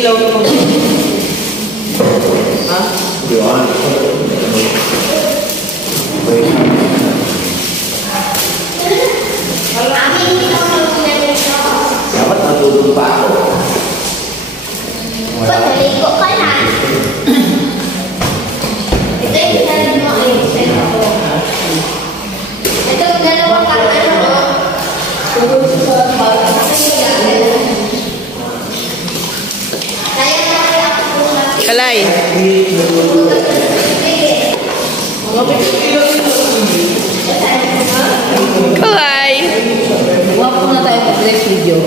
ilaw ko mag... Ha? Yun. Dapat natulog pa ako. Ba't naligo ka na? Ito yung dalawa mo ay sa'yo ako. Ito yung dalawa kang ano. Kalay. Kalay. Huwag po na tayo mag-next video.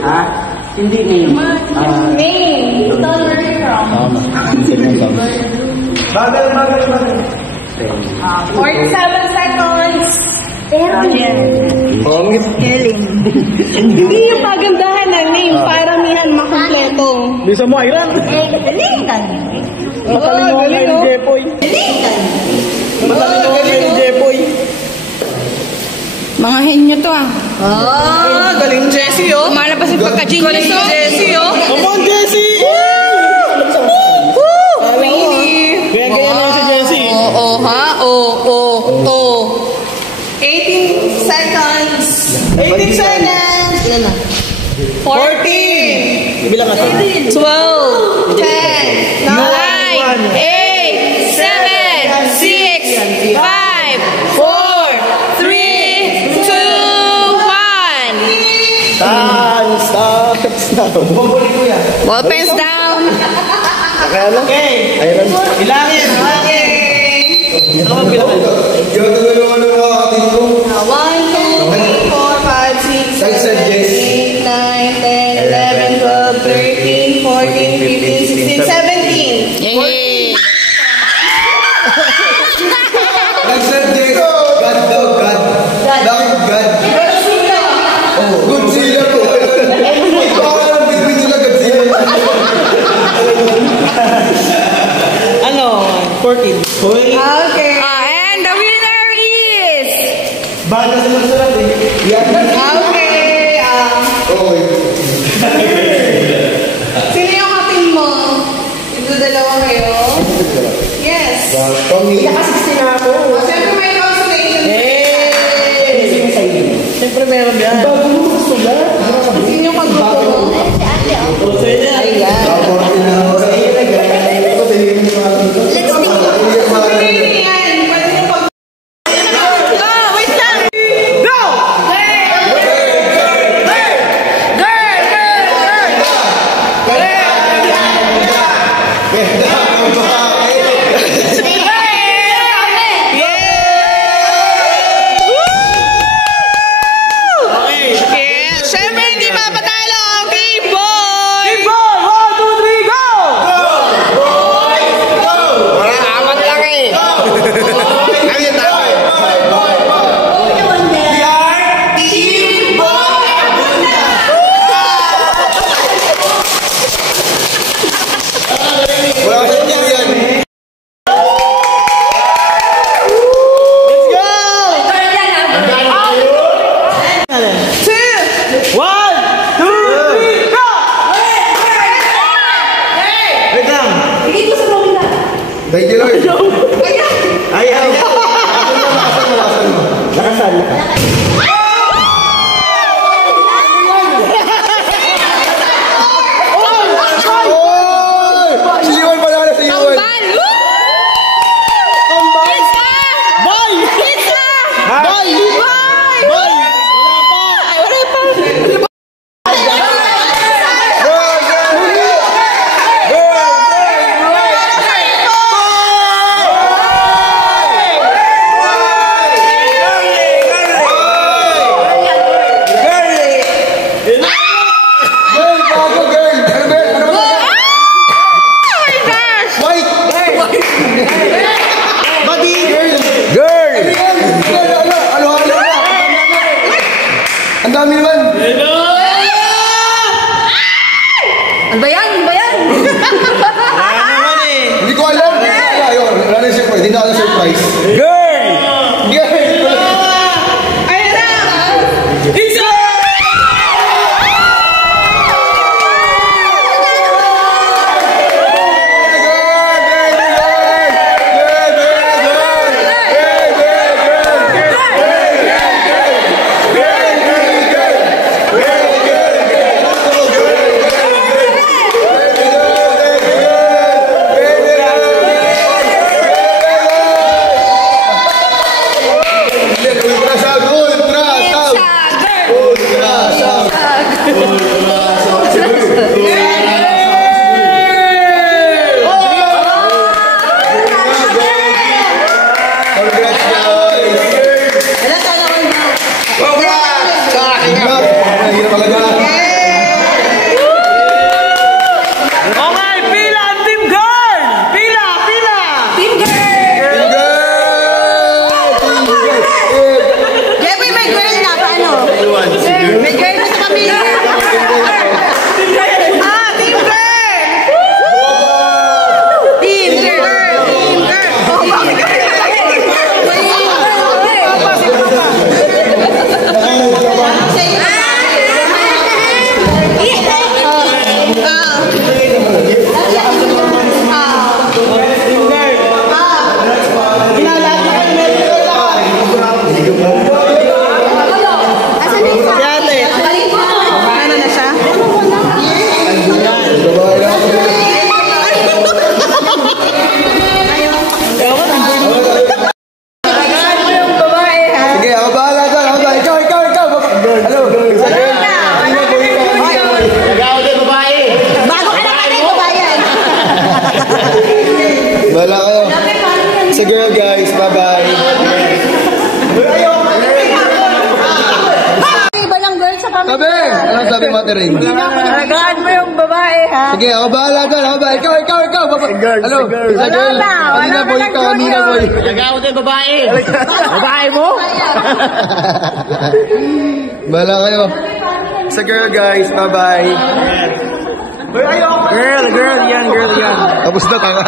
Ha? Hindi name. Name. Don't where you from. Bagay. 47 seconds. Pangit. Hindi yung pagandahan ng name, paramihan makumpleto. Bisa mo, Iran. Galing ka. Matalino ang kayo ni Jepoy. Galing ka. Matalino ang kayo ni Jepoy. Mga henyo to ah. Ah, galing Jessie, oh. Lumalabas yung pagka-genius Galing oh. Jessie, oh. Come on, Jessie! Really? Kaya na si Jessie. Oo, ha? Oo. 18 seconds. 18 seconds. Ilan na? 14. Bilang ka. 12. 10. 9. 9, 8, 7, 6, 5, 4, 3, 2, 1. Stop. Bumabalik ko yan. Ball pens down. Kaya lang. Iran. Ilangin. Ano ba bilang ka? Yung tulungan ng mga ating ko. 1, 2, 3, 4, 5, 6, 7, 8, 9, 10, 11, 12, 13, 14, 15, 16, 17. Yay! Nag-said Jess, God daw, God. Bakit God? Oh, Godzilla po. Baka lang bitbit nila Godzilla. Ano? 14. Okay. And the winner is... Baka sila sarap eh. Yan. Okay. Okay. Sino yung kapin mo? Ito dalawa kayo? Yes. Tommy. Siyempre may consolation. Siyempre meron yan. Sino yung pagluto mo? Ayan. Kaportin na ako. Ito, tingin mo yung ating ko. Let's see. Pwede yan. Pwede yung pag... Wait lang! Okay. Siyempre hindi mapatalo ang Team Boy! Team Boy! 1, 2, 3, go! Amat lang eh. Wala ka siya yan. Let's go! 1, 2, 3, go! Wait lang. Thank you, Lord. Ayaw. Lakasan mo. Oy! Si Iwan pala na, si Iwan. Kambal! Woo! Pizza! Boy! Pizza! Boy! Boy! Wala pa! Ay, wala pa. Girl, bago, girl. Ano ba? Ano ba? Oh my gosh! White. Buddy! Girl. Ano? Ang dami naman. Ano ba yan? Ano ba yan? Kaya naman eh. Hindi ko alam. Ayun, wala na yung surprise. Hindi na ako na surprise. Girl. Girl. Ayun na! It's a... sabi mo, Ate Ray? Alagaan mo yung babae, ha? Sige, ako bahala dyan. Ako bahala. Ikaw. Ano? Sa girl. Kanina boy ka, kanina boy. Nagawa ko din babae. Babae mo? Bahala kayo. Sa girl, guys. Bye-bye. Girl yan. Tapos na, tanga.